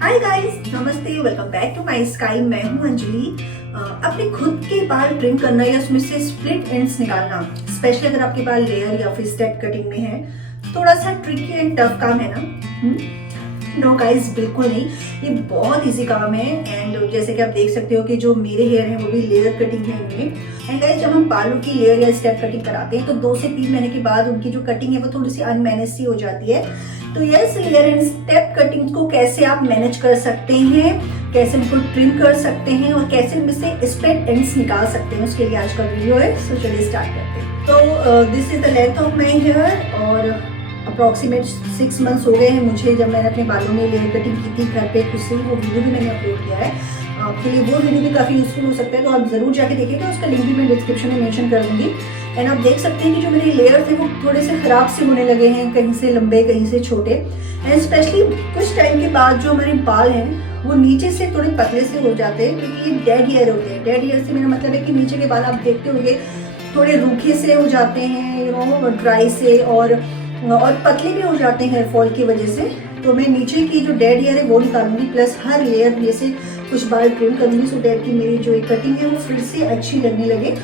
हाय guys, नमस्ते, welcome back to my sky. मैं हूं अंजलि। अपने खुद के बाल ट्रिम करना या उसमें से स्प्लिट एंड्स निकालना, स्पेशली अगर आपके बाल लेयर या फिर स्टेप कटिंग में है, थोड़ा सा ट्रिकी एंड टफ काम है ना। नो गाइस, बिल्कुल नहीं, ये बहुत इजी काम है। एंड जैसे कि आप देख सकते हो कि जो मेरे हेयर है वो भी लेयर कटिंग है इनमें। एंड गाइस, जब हम बालों की लेयर या स्टेप कटिंग कराते हैं तो 2 से 3 महीने के बाद उनकी जो कटिंग है वो थोड़ी सी अनमैनेज सी हो जाती है। तो yes, layer and step cutting को कैसे आप मैनेज कर सकते हैं, कैसे उनको ट्रिम कर सकते हैं और कैसे इनमें से स्प्लिट एंड्स निकाल सकते हैं, उसके लिए आज का वीडियो है। सो चलिए स्टार्ट करते हैं। तो this is the length of my hair और अप्रॉक्सीमेट 6 मंथ्स हो गए हैं मुझे जब मैंने अपने बालों में लेयर कटिंग की थी घर पे खुद से। वो वीडियो भी मैंने अपलोड किया है, आपके लिए वो वीडियो भी काफ़ी यूजफुल हो सकता है, तो आप जरूर जाके देखिएगा। उसका लिंक भी मैं डिस्क्रिप्शन में मेंशन कर दूंगी। एंड आप देख सकते हैं कि जो मेरे लेयर थे वो थोड़े से खराब से होने लगे हैं, कहीं से लंबे कहीं से छोटे। एंड स्पेशली कुछ टाइम के बाद जो हमारे बाल हैं वो नीचे से थोड़े पतले से हो जाते हैं, क्योंकि ये डेड हेयर होते हैं। डेड हेयर से मेरा मतलब है कि नीचे के बाल आप देखते होंगे थोड़े रूखे से हो जाते हैं, ड्राई से और पतले भी हो जाते हैं हेयर फॉल की वजह से। तो मैं नीचे की जो डेड हेयर है वो निकालूंगी, प्लस हर लेयर में से कुछ बाल ट्रिम करूंगी, सो दैट की मेरी जो कटिंग है वो फिर से अच्छी लगने लगे।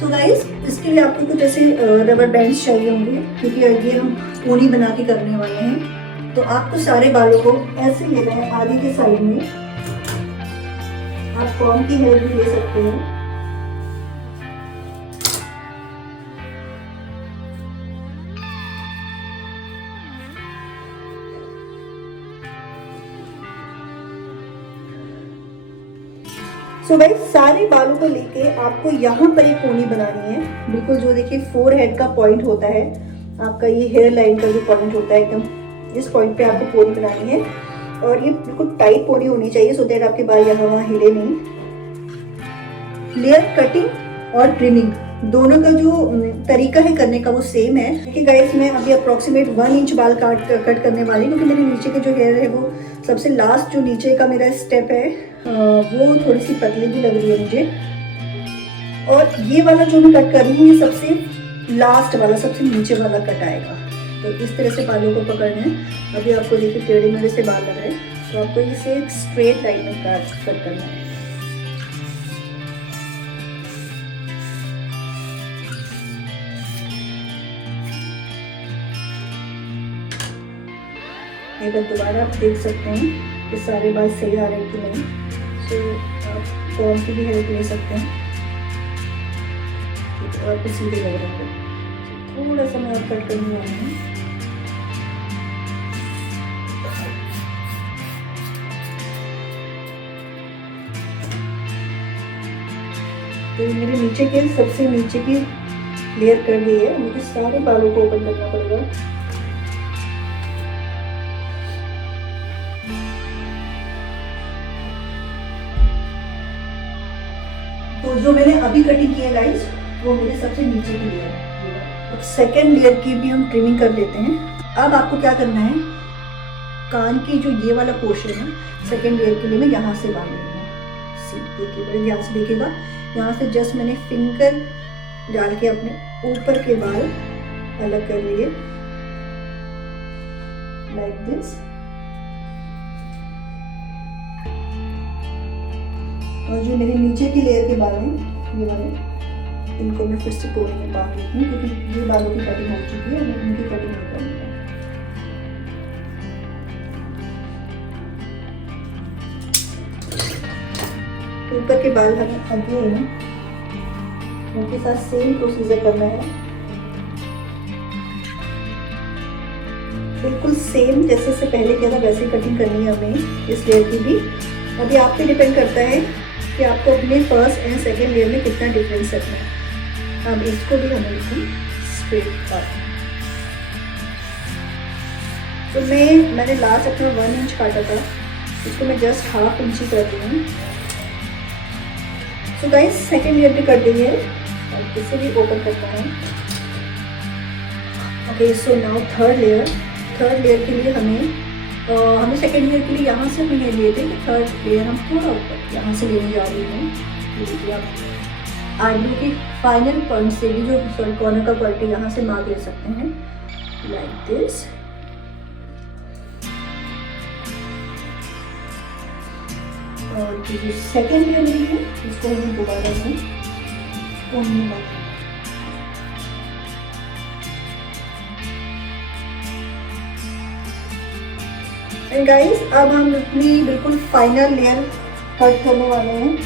सो गाइस, इसके लिए आपको कुछ ऐसे रबर बैंड्स चाहिए होंगे, क्योंकि ये हम पोनी बना के करने वाले हैं। तो आपको सारे बालों को ऐसे लेना है आगे के साइड में। आप कॉम की हेयर भी ले सकते हैं। तो भाई सारे बालों को लेके आपको यहाँ पर एक कोनी बनानी है, बिल्कुल जो देखिए फोरहेड का पॉइंट होता है, आपका ये हेयर लाइन का जो पॉइंट होता है, एकदम इस पॉइंट पे आपको कोनी बनानी है। और ये बिल्कुल टाइट कोनी होनी चाहिए, सो दैट आपके बाल यहाँ वहाँ हिले नहीं। लेयर कटिंग और ट्रिमिंग दोनों का जो तरीका है करने का वो सेम है। क्योंकि गाइस, मैं अभी अप्रोक्सीमेट 1 इंच बाल कट करने वाली हूँ, क्योंकि मेरे नीचे के जो हेयर है वो सबसे लास्ट जो नीचे का मेरा स्टेप है वो थोड़ी सी पतली भी लग रही है मुझे। और ये वाला जो मैं कट कर रही हूँ ये सबसे लास्ट वाला, सबसे नीचे वाला कट आएगा। तो इस तरह से बालों को पकड़ना है। अभी आपको देखिए टेढ़े मेढ़े से बाल लग रहे हैं, तो आपको इसे एक स्ट्रेट लाइन में कट करना है। एक बार दोबारा आप देख सकते हैं कि सारे बाल सही आ रहे हैं कि नहीं। तो आप कॉम की भी हेल्प ले सकते हैं, और आपको सीधे लग रहा है। थोड़ा सा मैं और कट करने वाली हूँ। तो मेरे नीचे के सबसे नीचे की लेयर कर दी है, मुझे सारे बालों को ओपन करना पड़ेगा। तो जो मैंने अभी कटिंग की है गाइस, वो मेरे सबसे नीचे की लेयर है। अब सेकेंड लेयर की भी हम ट्रिमिंग कर लेते हैं। अब आपको क्या करना है, कान की जो ये वाला पोर्शन है सेकेंड लेयर के लिए मैं यहाँ से बांध रही हूँ। देखिए, बड़े ध्यान से देखिएगा, यहाँ से जस्ट मैंने फिंगर डाल के अपने ऊपर के बाल अलग कर लिए, लाइक दिस। और जो मेरे नीचे की लेयर के बाल हैं ये वाले, इनको मैं फिर से पोनी में बांध देती हूँ, क्योंकि ये बालों की कटिंग हो चुकी है, मैं इनकी कटिंग नहीं करूँगा। ऊपर के बाल हमें अगले हैं, उनके साथ सेम प्रोसीजर करना है, बिल्कुल सेम जैसे से पहले किया था वैसे कटिंग करनी है हमें इस लेयर की भी। अभी आप पे डिपेंड करता है कि आपको अपने फर्स्ट एंड सेकेंड लेयर में कितना डिफरेंस रखना है। अब इसको भी हमें एकदम स्ट्रेट काटना है। तो मैंने लास्ट अपना 1 इंच काटा था, इसको मैं जस्ट 1/2 इंच ही कर रही हूँ। सो गाइस, सेकेंड लेयर भी कर दी है और इसे भी ओपन करता है। Okay, so now third layer के लिए हमें सेकेंड लेयर के लिए यहाँ से हम ये लिए थे कि थर्ड लेयर हम थोड़ा ऊपर यहाँ से लेने जा रही हूँ। देखिए, आप आईब्रो के फाइनल पॉइंट से भी जो कॉर्नर का पॉइंट है यहाँ से मार्क ले सकते हैं, लाइक दिस। और ये जो सेकेंड लेयर नहीं है इसको हम दोबारा में एंड गाइस अब हम अपनी बिल्कुल फाइनल लेयर कट करने वाले हैं।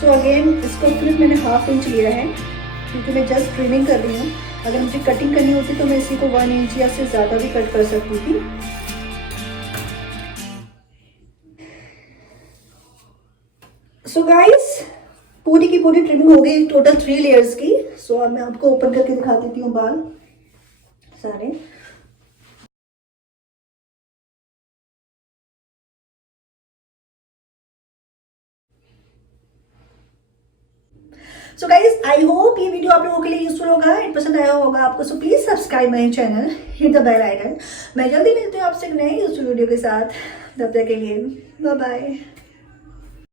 सो अगेन इसको फिर मैंने 1/2 इंच लिया है क्योंकि मैं जस्ट ट्रिमिंग कर रही हूँ। अगर मुझे कटिंग करनी होती तो मैं इसी को 1 इंच या से ज़्यादा भी कट कर सकती थी। सो गाइस पूरी की पूरी ट्रिमिंग हो गई टोटल 3 लेयर्स की। सो अब मैं आपको ओपन करके दिखा देती हूँ बाल सारे। सो गाइज आई होप ये वीडियो आप लोगों के लिए यूजफुल होगा, पसंद आया होगा आपको। So please subscribe my channel, hit the bell icon. मैं जल्दी मिलती हूँ आपसे नए यूजफुल वीडियो के साथ। तब तक के लिए बाय बाय।